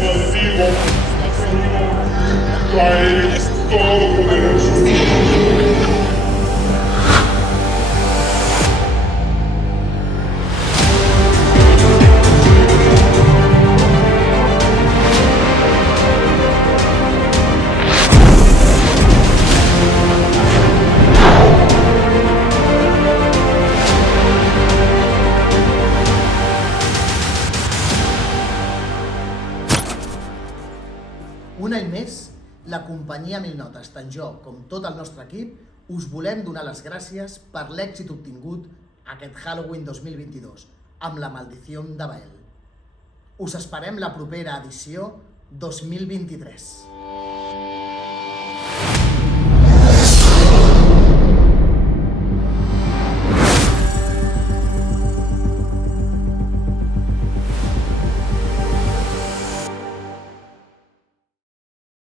Masivo, caes todopoderoso. Un any més, la companyia Mil Notes, tant jo com tot el nostre equip, us volem donar les gràcies per l'èxit obtingut aquest Halloween 2022 amb La Maldición de Bael. Us esperem la propera edició 2023.